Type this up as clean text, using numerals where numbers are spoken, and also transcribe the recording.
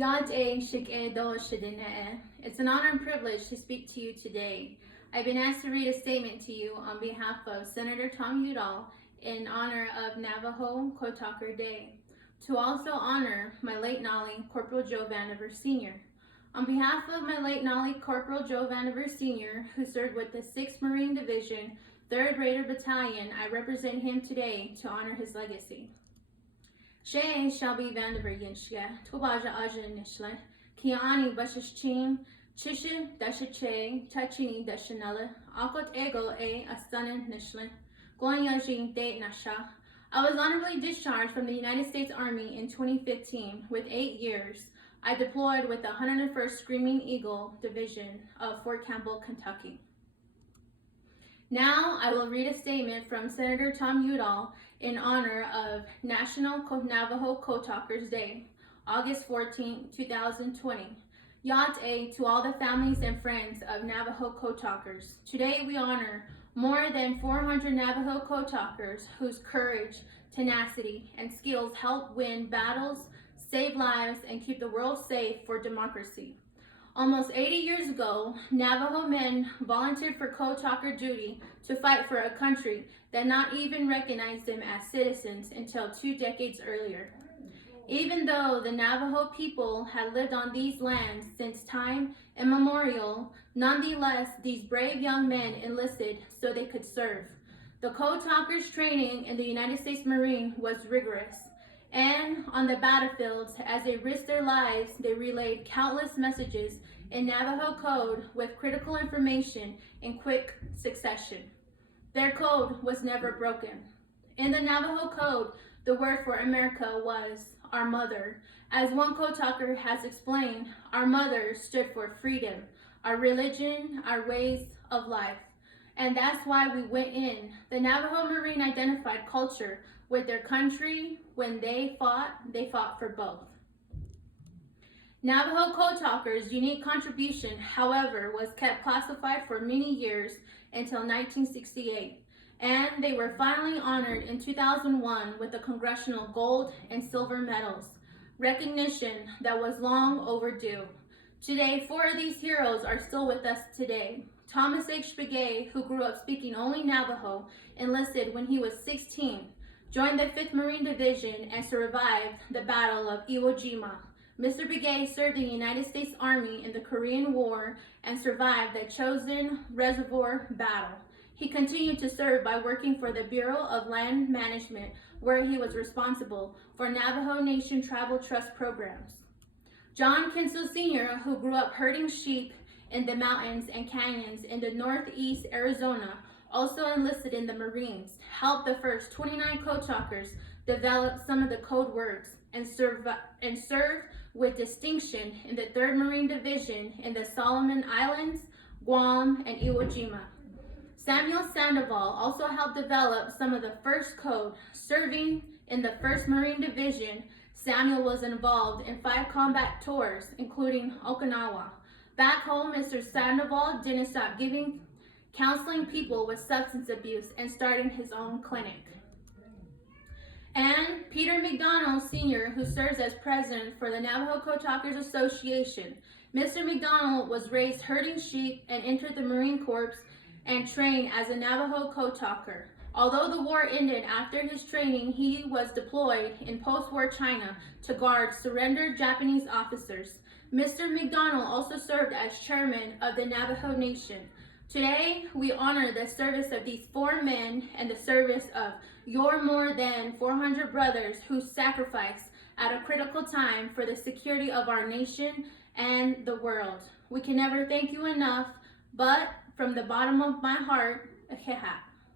It's an honor and privilege to speak to you today. I've been asked to read a statement to you on behalf of Senator Tom Udall in honor of Navajo Kotaker Day, to also honor my late Nolly, Corporal Joe Vandever Sr. On behalf of my late Nolly, Corporal Joe Vandever Sr., who served with the 6th Marine Division, 3rd Raider Battalion, I represent him today to honor his legacy. Shelby Vandever Yinshga, Tubaja Aja Nishle, Kiani Bashishchim, Chishin Dashache, Tachini Dashanella, Akot Ego A Astanan Nishle, Goyajin De Nasha. I was honorably discharged from the United States Army in 2015 with 8 years. I deployed with the 101st Screaming Eagle Division of Fort Campbell, Kentucky. Now I will read a statement from Senator Tom Udall in honor of National Navajo Kotakers Day, August 14, 2020. Yat-A to all the families and friends of Navajo Kotakers. Today we honor more than 400 Navajo Kotakers whose courage, tenacity, and skills help win battles, save lives, and keep the world safe for democracy. Almost 80 years ago, Navajo men volunteered for Kotaker duty to fight for a country that not even recognized them as citizens until 2 decades earlier. Even though the Navajo people had lived on these lands since time immemorial, nonetheless, these brave young men enlisted so they could serve. The Kotakers' training in the United States Marine was rigorous. And on the battlefields, as they risked their lives, they relayed countless messages in Navajo code with critical information in quick succession. Their code was never broken. In the Navajo code, the word for America was our mother. As one Kotaker has explained, our mother stood for freedom, our religion, our ways of life. And that's why we went in. The Navajo Marine identified culture with their country. When they fought for both. Navajo Kotaker's unique contribution, however, was kept classified for many years until 1968, and they were finally honored in 2001 with the Congressional Gold and Silver medals, recognition that was long overdue. Today, 4 of these heroes are still with us today. Thomas H. Begay, who grew up speaking only Navajo, enlisted when he was 16, joined the 5th Marine Division and survived the Battle of Iwo Jima. Mr. Begay served in the United States Army in the Korean War and survived the Chosin Reservoir Battle. He continued to serve by working for the Bureau of Land Management, where he was responsible for Navajo Nation Tribal Trust programs. John Kinsel Sr., who grew up herding sheep in the mountains and canyons in the northeast Arizona, also enlisted in the Marines, helped the first 29 Kotakers develop some of the code words, and served with distinction in the 3rd Marine Division in the Solomon Islands, Guam, and Iwo Jima. Samuel Sandoval also helped develop some of the first code. Serving in the 1st Marine Division, Samuel was involved in 5 combat tours, including Okinawa. Back home, Mr. Sandoval didn't stop counseling people with substance abuse and starting his own clinic. And Peter McDonald Sr., who serves as president for the Navajo Kotakers Association. Mr. McDonald was raised herding sheep and entered the Marine Corps and trained as a Navajo Kotaker. Although the war ended after his training, he was deployed in post-war China to guard surrendered Japanese officers. Mr. McDonald also served as chairman of the Navajo Nation. Today, we honor the service of these 4 men and the service of your more than 400 brothers who sacrificed at a critical time for the security of our nation and the world. We can never thank you enough, but from the bottom of my heart, aheha.